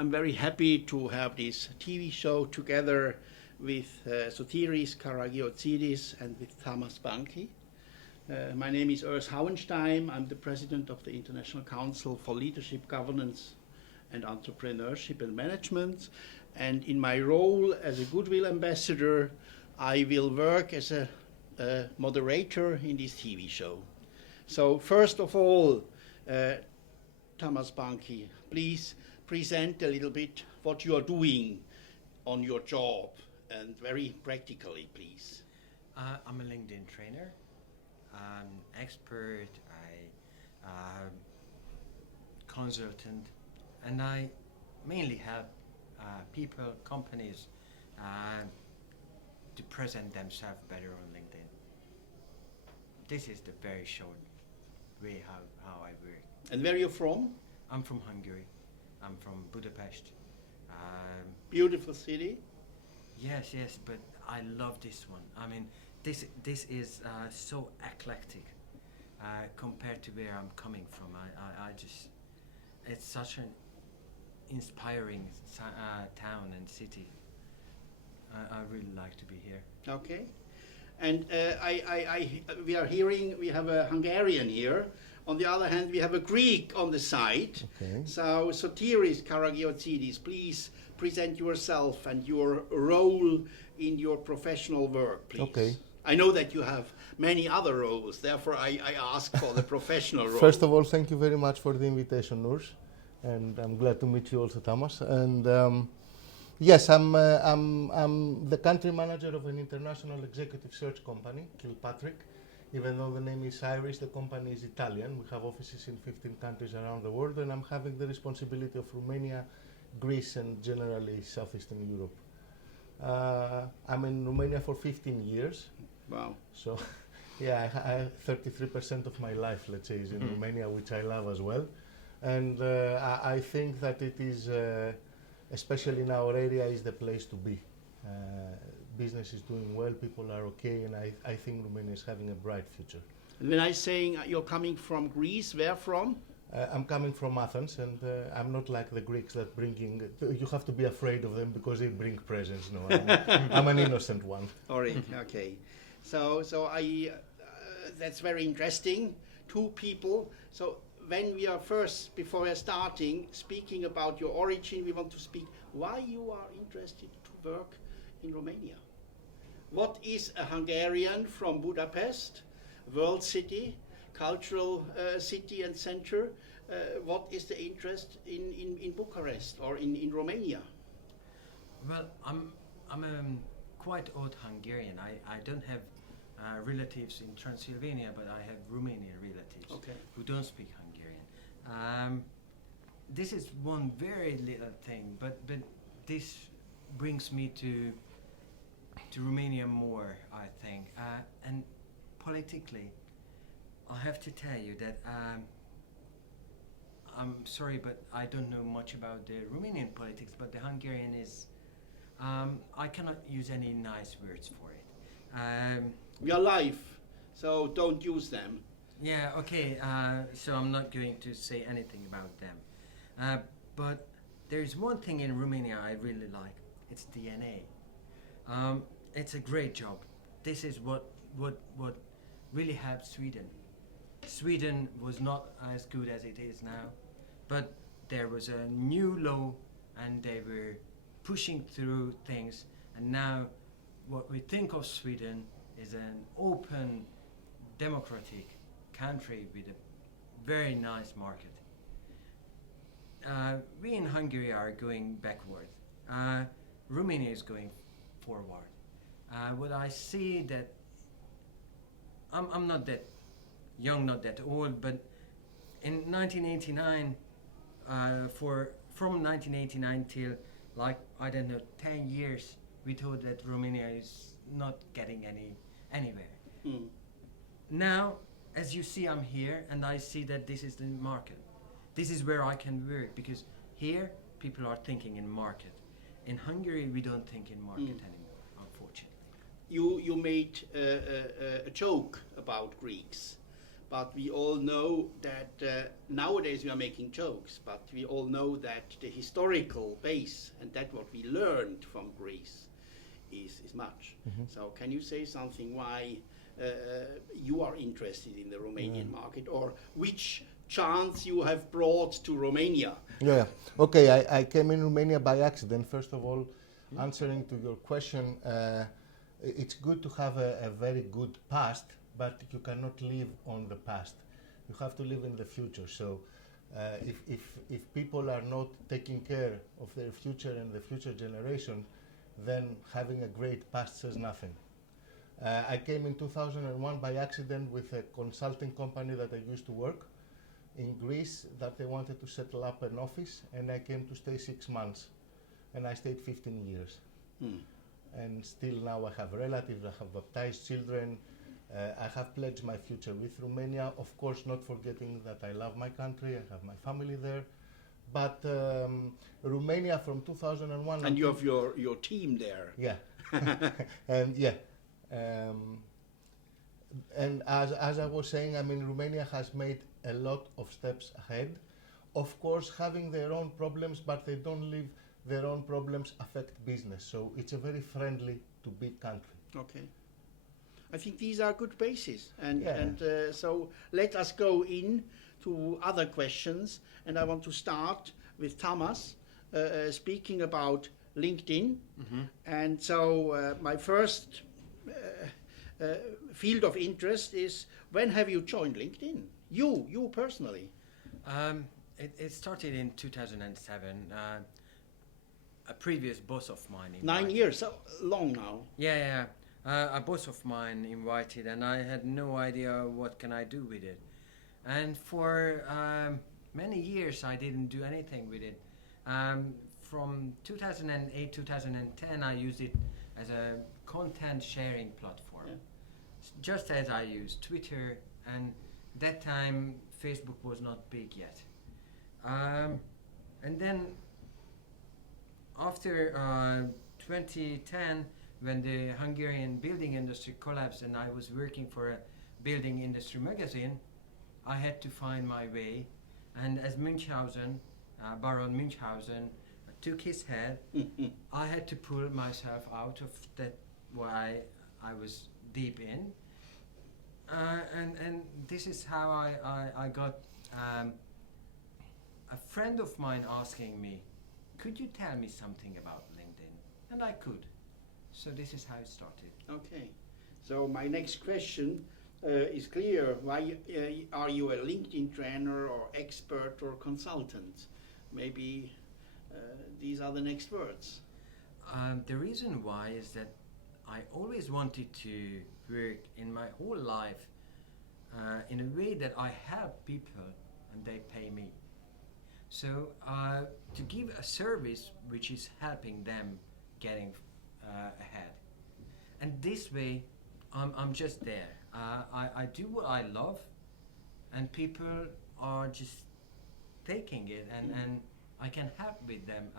I'm very happy to have this TV show together with Sotiris Karagiotsidis and with Thomas Banki. My name is Urs Hauenstein. I'm the president of the International Council for Leadership, Governance and Entrepreneurship and Management. And in my role as a Goodwill Ambassador, I will work as a moderator in this TV show. So first of all, Thomas Banki, please present a little bit what you are doing on your job, and very practically, please. I'm a LinkedIn trainer, expert, consultant, and I mainly help people, companies to present themselves better on LinkedIn. This is the very short way how I work. And where are you from? I'm from Hungary. I'm from Budapest. Beautiful city. Yes, but I love this one. I mean, this is so eclectic compared to where I'm coming from. I just, it's such an inspiring town and city. I really like to be here. Okay. And we are hearing, we have a Hungarian here. On the other hand, we have a Greek on the side. Okay. So, Sotiris Karagiotsidis, please present yourself and your role in your professional work, please. Okay. I know that you have many other roles, therefore I ask for the professional role. First of all, thank you very much for the invitation, Urs, and I'm glad to meet you also, Thomas. And yes, I'm the country manager of an international executive search company, Kilpatrick. Even though the name is Irish, the company is Italian. We have offices in 15 countries around the world, and I'm having the responsibility of Romania, Greece, and generally Southeastern Europe. I'm in Romania for 15 years. Wow. So, yeah, I 33% of my life, let's say, is in Romania, which I love as well. And I think that it is, especially in our area, is the place to be. Business is doing well, people are okay, and I think Romania is having a bright future. And when I'm saying you're coming from Greece, where from? I'm coming from Athens, and I'm not like the Greeks that bringing. You have to be afraid of them because they bring presents. No, I'm an innocent one. All right. Okay. So I that's very interesting. Two people. So when we are first, before we're starting, speaking about your origin, we want to speak why you are interested to work in Romania. What is a Hungarian from Budapest, world city, cultural city and center? What is the interest in Bucharest or in Romania? Well, I'm quite old Hungarian. I don't have relatives in Transylvania, but I have Romanian relatives who don't speak Hungarian. This is one very little thing, but this brings me to Romania more, I think. And politically, I have to tell you that I'm sorry, but I don't know much about the Romanian politics, but the Hungarian is, I cannot use any nice words for it. We are live, so don't use them. Yeah, okay, so I'm not going to say anything about them. But there's one thing in Romania I really like. It's DNA. It's a great job. This is what really helped Sweden. Sweden was not as good as it is now, but there was a new law and they were pushing through things, and now what we think of Sweden is an open, democratic country with a very nice market. We in Hungary are going backward. Romania is going forward. What I see that I'm not that young, not that old, but in 1989, from 1989 till like I don't know 10 years, we thought that Romania is not getting anywhere. Now, as you see, I'm here, and I see that this is the market. This is where I can work, because here people are thinking in market. In Hungary, we don't think in market anymore, unfortunately. You made a joke about Greeks, but we all know that nowadays we are making jokes, but we all know that the historical base and that what we learned from Greece is much. So can you say something why you are interested in the Romanian market, or which chance you have brought to Romania? Yeah. Okay. I came in Romania by accident. First of all, answering to your question, it's good to have a very good past, but you cannot live on the past. You have to live in the future. So, if people are not taking care of their future and the future generation, then having a great past says nothing. I came in 2001 by accident with a consulting company that I used to work in Greece, that they wanted to settle up an office, and I came to stay 6 months, and I stayed 15 years. And still now I have relatives, I have baptized children, I have pledged my future with Romania, of course not forgetting that I love my country, I have my family there. But Romania from 2001... And you have your team there. Yeah. And yeah. And as I was saying, I mean, Romania has made a lot of steps ahead. Of course, having their own problems, but they don't leave their own problems affect business. So it's a very friendly to big country. Okay. I think these are good bases. And so let us go in to other questions. And I want to start with Thomas, speaking about LinkedIn. And so my first field of interest is, when have you joined LinkedIn? You personally? It started in 2007. A previous boss of mine. 9 years, so long now. Yeah. A boss of mine invited, and I had no idea what can I do with it. And for many years, I didn't do anything with it. From 2008, 2010, I used it as a content sharing platform. Yeah. Just as I used Twitter, and that time Facebook was not big yet. And then after 2010, when the Hungarian building industry collapsed and I was working for a building industry magazine, I had to find my way. And as Münchhausen, Baron Münchhausen, took his head, I had to pull myself out of that why I was deep in. And this is how I got a friend of mine asking me, could you tell me something about LinkedIn? And I could. So this is how it started. Okay. So my next question is clear. Why are you a LinkedIn trainer or expert or consultant? Maybe these are the next words. The reason why is that I always wanted to work in my whole life in a way that I help people and they pay me. So to give a service which is helping them getting ahead. And this way I'm just there. I do what I love, and people are just taking it, and I can help with them.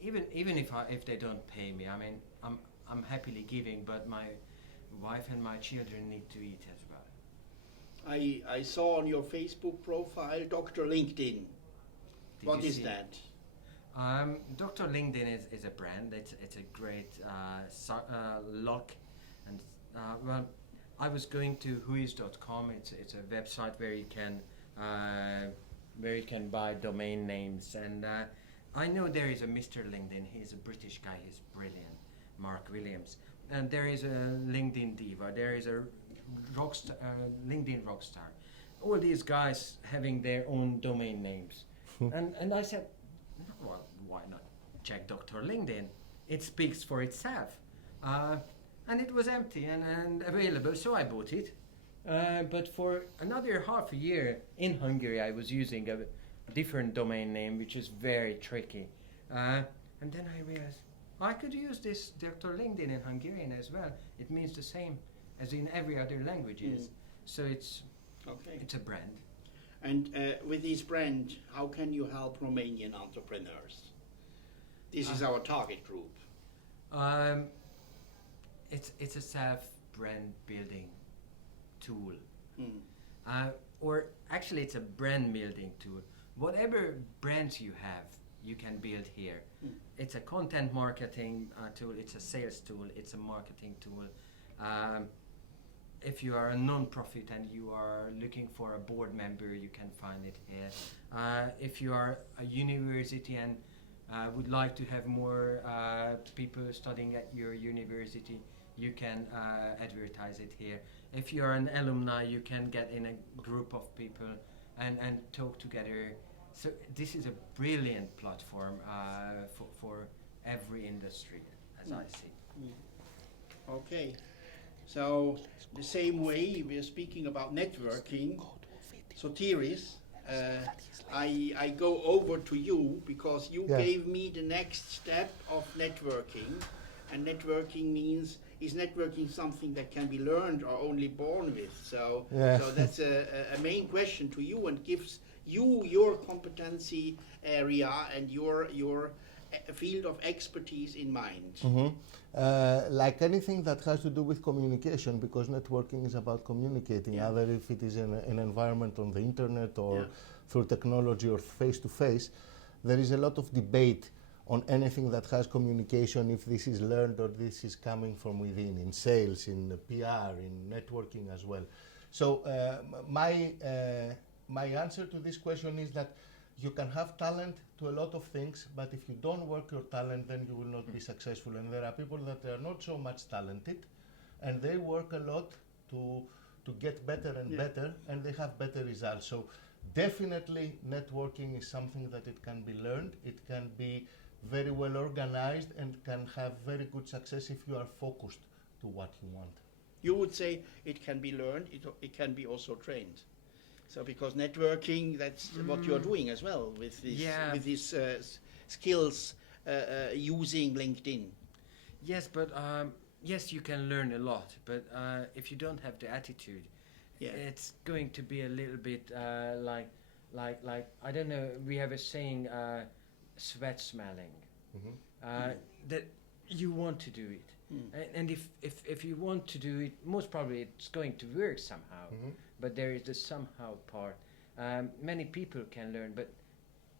Even if they don't pay me, I mean, I'm happily giving, but my wife and my children need to eat as well. I saw on your Facebook profile Dr. LinkedIn. What is that? Dr. LinkedIn is a brand. It's a great lock, and well, I was going to whois.com. It's a website where you can buy domain names, and I know there is a Mr. LinkedIn. He's a British guy. He's brilliant, Mark Williams. And there is a LinkedIn diva. There is a LinkedIn rockstar. All these guys having their own domain names, and I said, well, why not check Dr. LinkedIn? It speaks for itself. And it was empty and available, so I bought it. But for another half a year in Hungary, I was using a different domain name, which is very tricky. And then I realized I could use this Dr. LinkedIn in Hungarian as well. It means the same as in every other languages. So it's a brand. And with this brand, how can you help Romanian entrepreneurs? This is our target group. It's a self-brand building tool. or actually it's a brand building tool. Whatever brands you have, you can build here. It's a content marketing tool, it's a sales tool, it's a marketing tool. If you are a non-profit and you are looking for a board member, you can find it here. If you are a university and would like to have more people studying at your university, you can advertise it here. If you're an alumni, you can get in a group of people and talk together. So this is a brilliant platform for every industry, as I see. Okay, so the same way we are speaking about networking, so Thierry, I go over to you because you gave me the next step of networking, and networking means, is networking something that can be learned or only born with? So that's a main question to you, and gives you your competency area and your field of expertise in mind. Like anything that has to do with communication, because networking is about communicating, either if it is in an environment on the internet or through technology or face-to-face, there is a lot of debate on anything that has communication, if this is learned or this is coming from within, in sales, in PR, in networking as well. So my answer to this question is that you can have talent to a lot of things, but if you don't work your talent, then you will not be successful. And there are people that are not so much talented, and they work a lot to get better and better, and they have better results. So definitely networking is something that it can be learned. It can be very well organized and can have very good success if you are focused to what you want. You would say it can be learned, it can be also trained. So because networking, that's what you're doing as well with these skills using LinkedIn. Yes, but yes, you can learn a lot, but if you don't have the attitude, it's going to be a little bit like I don't know. We have a saying, sweat smelling, that you want to do it, and if you want to do it, most probably it's going to work somehow. But there is the somehow part. Many people can learn, but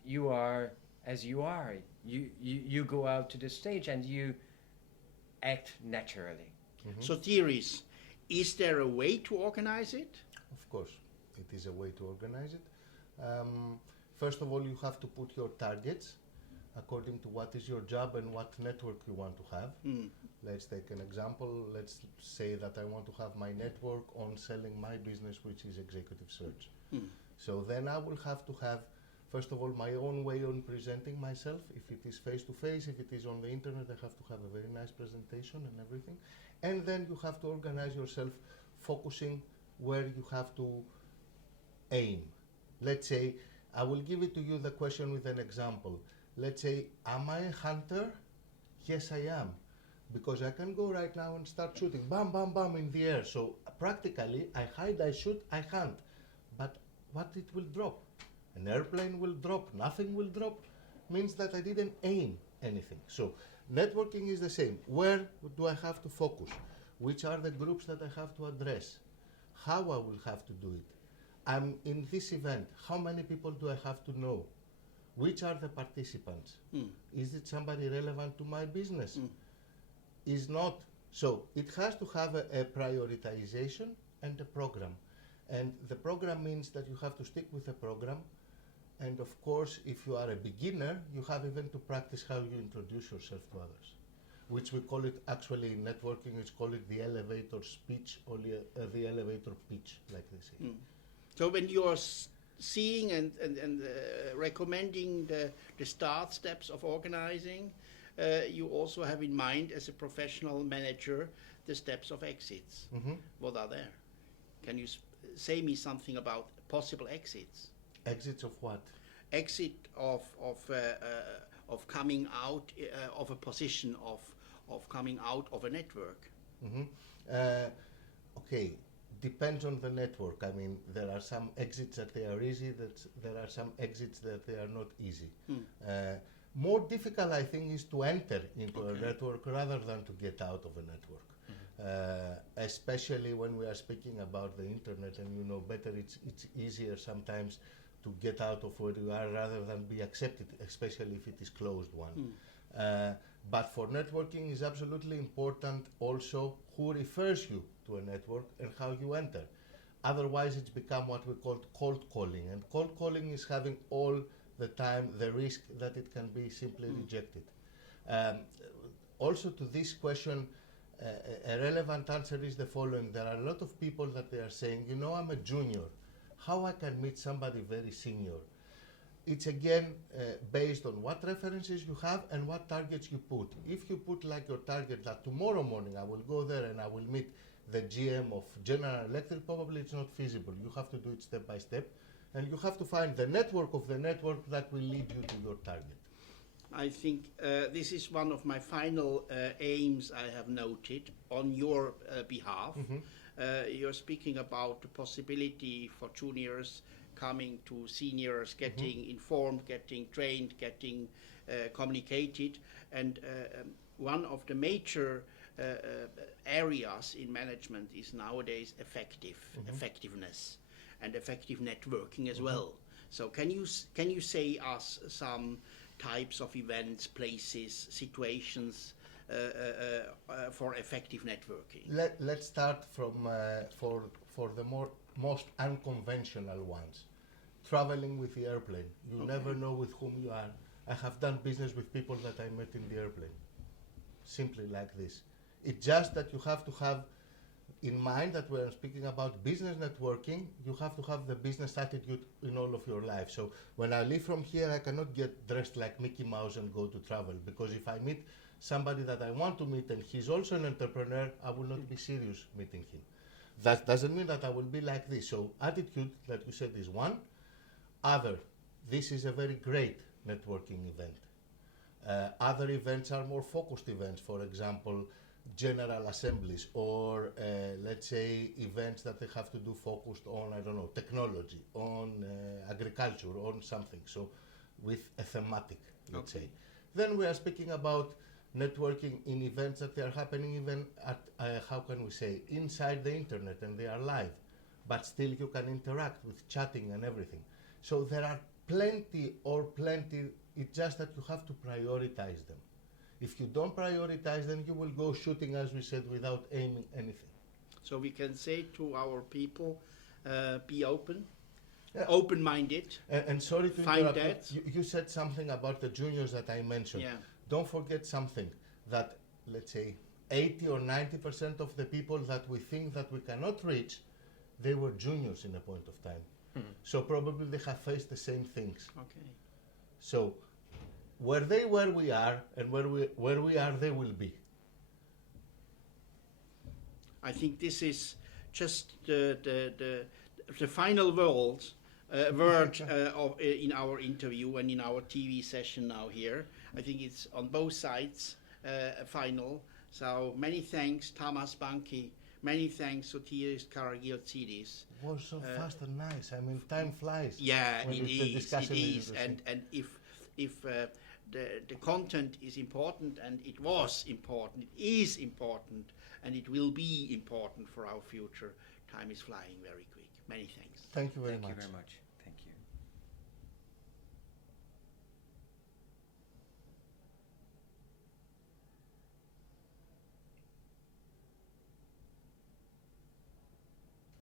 you are as you are. You go out to the stage and you act naturally. So theories, is there a way to organize it? Of course, it is a way to organize it. First of all, you have to put your targets according to what is your job and what network you want to have. Let's take an example. Let's say that I want to have my network on selling my business, which is executive search. So then I will have to have, first of all, my own way on presenting myself. If it is face-to-face, if it is on the internet, I have to have a very nice presentation and everything. And then you have to organize yourself, focusing where you have to aim. Let's say, I will give it to you the question with an example. Let's say, am I a hunter? Yes, I am. Because I can go right now and start shooting, bam, bam, bam, in the air. So practically, I hide, I shoot, I hunt. But what it will drop? An airplane will drop, nothing will drop. Means that I didn't aim anything. So networking is the same. Where do I have to focus? Which are the groups that I have to address? How I will have to do it? I'm in this event. How many people do I have to know? Which are the participants? Is it somebody relevant to my business? Is not. So it has to have a prioritization and a program. And the program means that you have to stick with the program. And of course, if you are a beginner, you have even to practice how you introduce yourself to others, which we call it, actually in networking, it's called it the elevator speech or the elevator pitch, like they say. So when you are seeing and recommending the start steps of organizing, you also have in mind, as a professional manager, the steps of exits. What are there? Can you say me something about possible exits? Exits of what? Exit of coming out of a position of coming out of a network. Okay. Depends on the network. I mean, there are some exits that they are easy, there are some exits that they are not easy. More difficult, I think, is to enter into a network rather than to get out of a network. especially when we are speaking about the internet, and you know better, it's easier sometimes to get out of where you are rather than be accepted, especially if it is closed one. But for networking is absolutely important also who refers you to a network and how you enter. Otherwise it's become what we call cold calling, and cold calling is having all the time the risk that it can be simply rejected. Also to this question, a relevant answer is the following. There are a lot of people that they are saying, you know, I'm a junior. How I can meet somebody very senior? It's again based on what references you have and what targets you put. If you put like your target that tomorrow morning I will go there and I will meet the GM of General Electric, probably it's not feasible. You have to do it step by step, and you have to find the network of the network that will lead you to your target. I think this is one of my final aims I have noted on your behalf. You're speaking about the possibility for juniors coming to seniors, getting informed, getting trained, getting communicated. And one of the major areas in management is nowadays effectiveness and effective networking as well. So can you say us some types of events, places, situations for effective networking? Let's start from for the most unconventional ones. Traveling with the airplane. You never know with whom you are. I have done business with people that I met in the airplane. Simply like this. It's just that you have to have in mind that when speaking about business networking, you have to have the business attitude in all of your life. So when I leave from here, I cannot get dressed like Mickey Mouse and go to travel, because if I meet somebody that I want to meet and he's also an entrepreneur, I will not be serious meeting him. That doesn't mean that I will be like this. So attitude, that you said, is one. Other, this is a very great networking event. Other events are more focused events, for example, general assemblies, or let's say events that they have to do focused on, I don't know, technology, on agriculture, on something, so with a thematic, let's say. Then we are speaking about networking in events that they are happening even at, how can we say, inside the internet, and they are live, but still you can interact with chatting and everything. So there are plenty, it's just that you have to prioritize them. If you don't prioritize them, you will go shooting, as we said, without aiming anything. So we can say to our people, be open, open-minded. And sorry to find interrupt, you said something about the juniors that I mentioned. Yeah. Don't forget something, that, let's say, 80 or 90% of the people that we think that we cannot reach, they were juniors in a point of time. So probably they have faced the same things. Okay. So where they were, we are, and where we are, they will be. I think this is just the final word in our interview and in our TV session now here. I think it's on both sides final. So many thanks, Tamas Banki. Many thanks, Sotiris Karagiotsidis. It was so fast and nice. I mean, time flies. Yeah, it is. And if the content is important, and it was important, it is important, and it will be important for our future, time is flying very quick. Many thanks. Thank you very much. Thank you very much. Thank you.